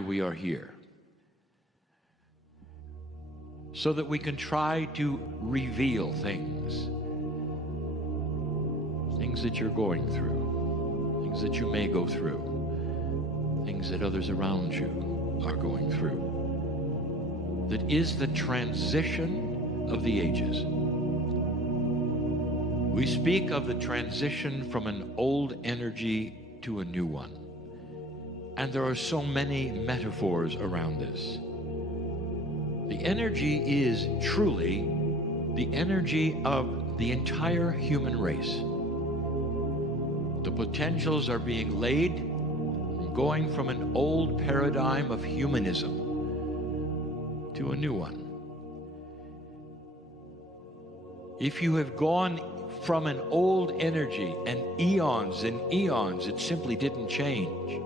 we are here, so that we can try to reveal things that you're going through, things that you may go through, things that others around you are going through. That is the transition of the ages. We speak of the transition from an old energy to a new one. And there are so many metaphors around this. The energy is truly the energy of the entire human race. The potentials are being laid, going from an old paradigm of humanism to a new one. If you have gone from an old energy and eons, it simply didn't change.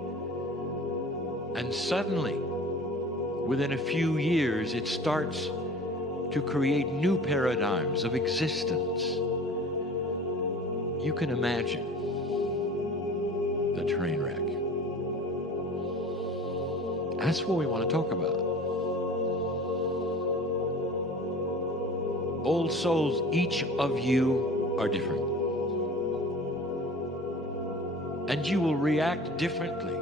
And suddenly, within a few years, it starts to create new paradigms of existence. You can imagine the train wreck. That's what we want to talk about. Old souls, each of you are different. And you will react differently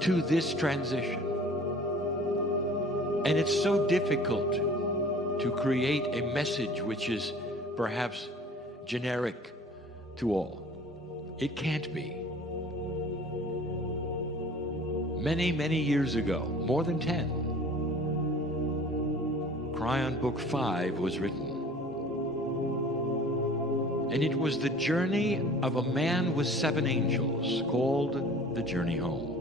to this transition. And it's so difficult to create a message which is perhaps generic to all. It can't be. Many, many years ago, more than 10, Cryon Book 5 was written. And it was the journey of a man with 7 angels, called The Journey Home.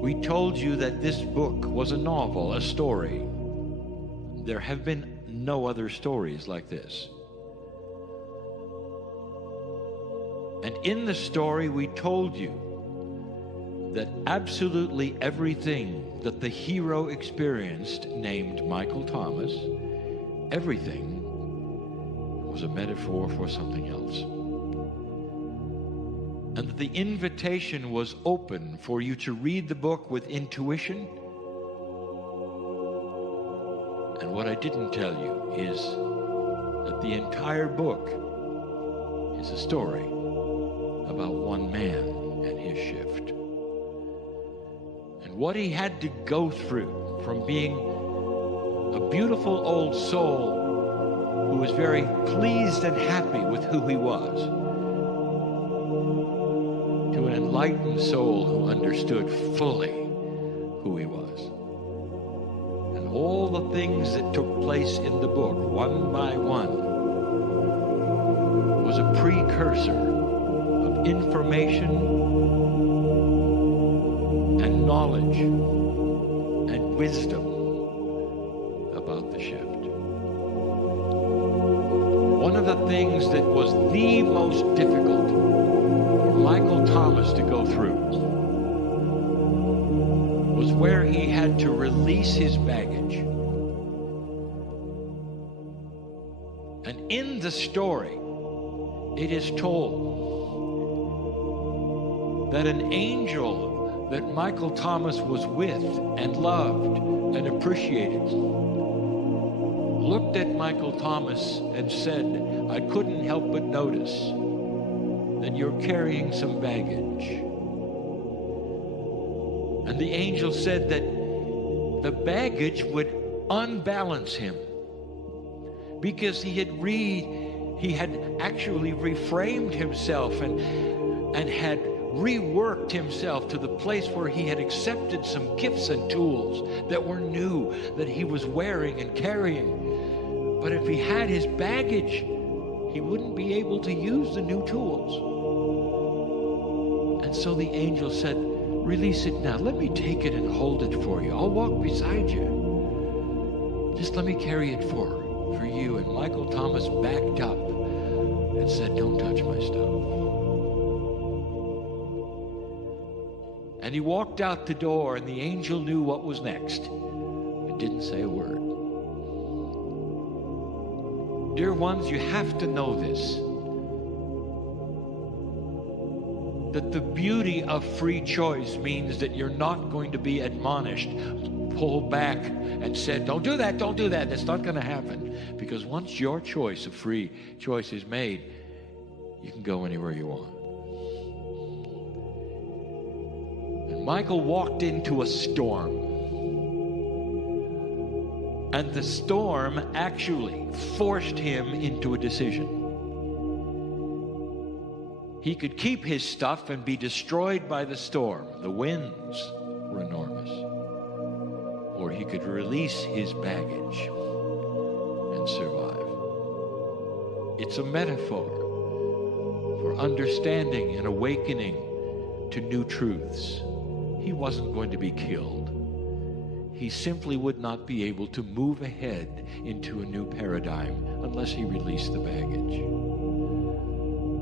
We told you that this book was a novel, a story. There have been no other stories like this. And in the story, we told you that absolutely everything that the hero experienced, named Michael Thomas, everything was a metaphor for something else. And that the invitation was open for you to read the book with intuition. And what I didn't tell you is that the entire book is a story about one man and his shift. And what he had to go through from being a beautiful old soul who was very pleased and happy with who he was, to an enlightened soul who understood fully who he was. And all the things that took place in the book, one by one, was a precursor of information and knowledge and wisdom about the shift. One of the things that was the most difficult for Michael Thomas to go through was where he had to release his baggage. And in the story, it is told that an angel that Michael Thomas was with and loved and appreciated looked at Michael Thomas and said, "I couldn't help but notice that you're carrying some baggage." And the angel said that the baggage would unbalance him because he had actually reframed himself and had reworked himself to the place where he had accepted some gifts and tools that were new, that he was wearing and carrying. But if he had his baggage, he wouldn't be able to use the new tools. And so the angel said, "Release it now. Let me take it and hold it for you. I'll walk beside you. Just let me carry it for you." And Michael Thomas backed up and said, "Don't touch my stuff." And he walked out the door, and the angel knew what was next and didn't say a word. Dear ones, you have to know this, that the beauty of free choice means that you're not going to be admonished, pulled back, and said, don't do that, don't do that. That's not going to happen. Because once your choice of free choice is made, you can go anywhere you want. And Michael walked into a storm. And the storm actually forced him into a decision. He could keep his stuff and be destroyed by the storm. The winds were enormous. Or he could release his baggage and survive. It's a metaphor for understanding and awakening to new truths. He wasn't going to be killed. He simply would not be able to move ahead into a new paradigm unless he released the baggage.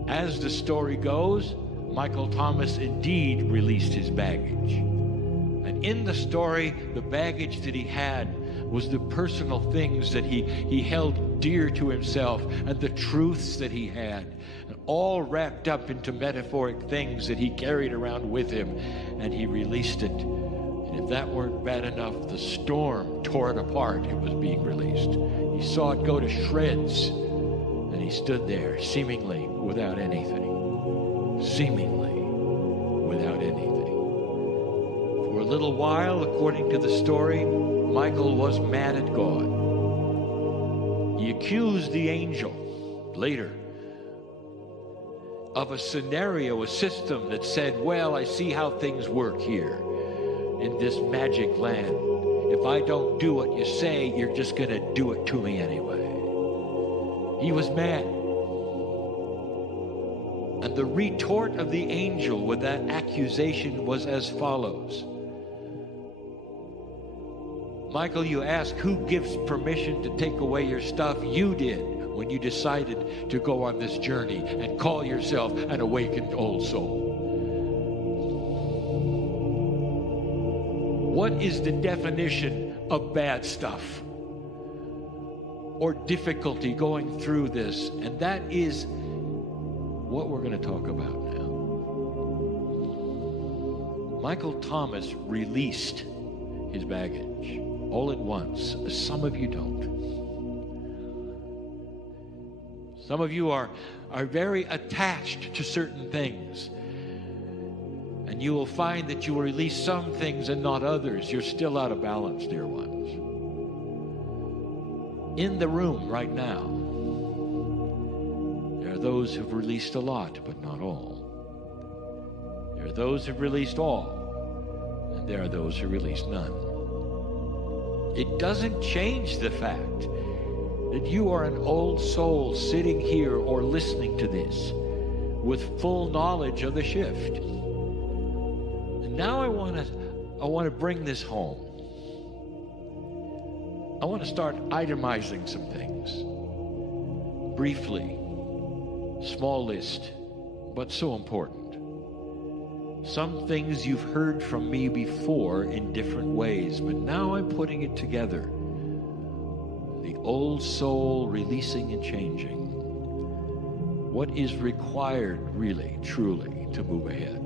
As the story goes, Michael Thomas indeed released his baggage. And in the story, the baggage that he had was the personal things that he held dear to himself and the truths that he had, and all wrapped up into metaphoric things that he carried around with him, and he released it. And if that weren't bad enough, the storm tore it apart. It was being released. He saw it go to shreds, and he stood there seemingly without anything. Seemingly without anything. For a little while, according to the story, Michael was mad at God. He accused the angel later of a scenario, a system that said, well, I see how things work here in this magic land. If I don't do what you say, you're just going to do it to me anyway. He was mad. And the retort of the angel with that accusation was as follows. Michael, you ask, who gives permission to take away your stuff? You did when you decided to go on this journey and call yourself an awakened old soul. What is the definition of bad stuff or difficulty going through this? And that is what we're going to talk about now. Michael Thomas released his baggage all at once. Some of you don't. Some of you are very attached to certain things. And you will find that you will release some things and not others. You're still out of balance, dear ones. In the room right now, there are those who've released a lot, but not all. There are those who've released all, and there are those who released none. It doesn't change the fact that you are an old soul sitting here or listening to this with full knowledge of the shift. And now I want to bring this home. I want to start itemizing some things. Briefly, small list, but so important. Some things you've heard from me before in different ways, but now I'm putting it together. The old soul releasing and changing. What is required, really, truly, to move ahead?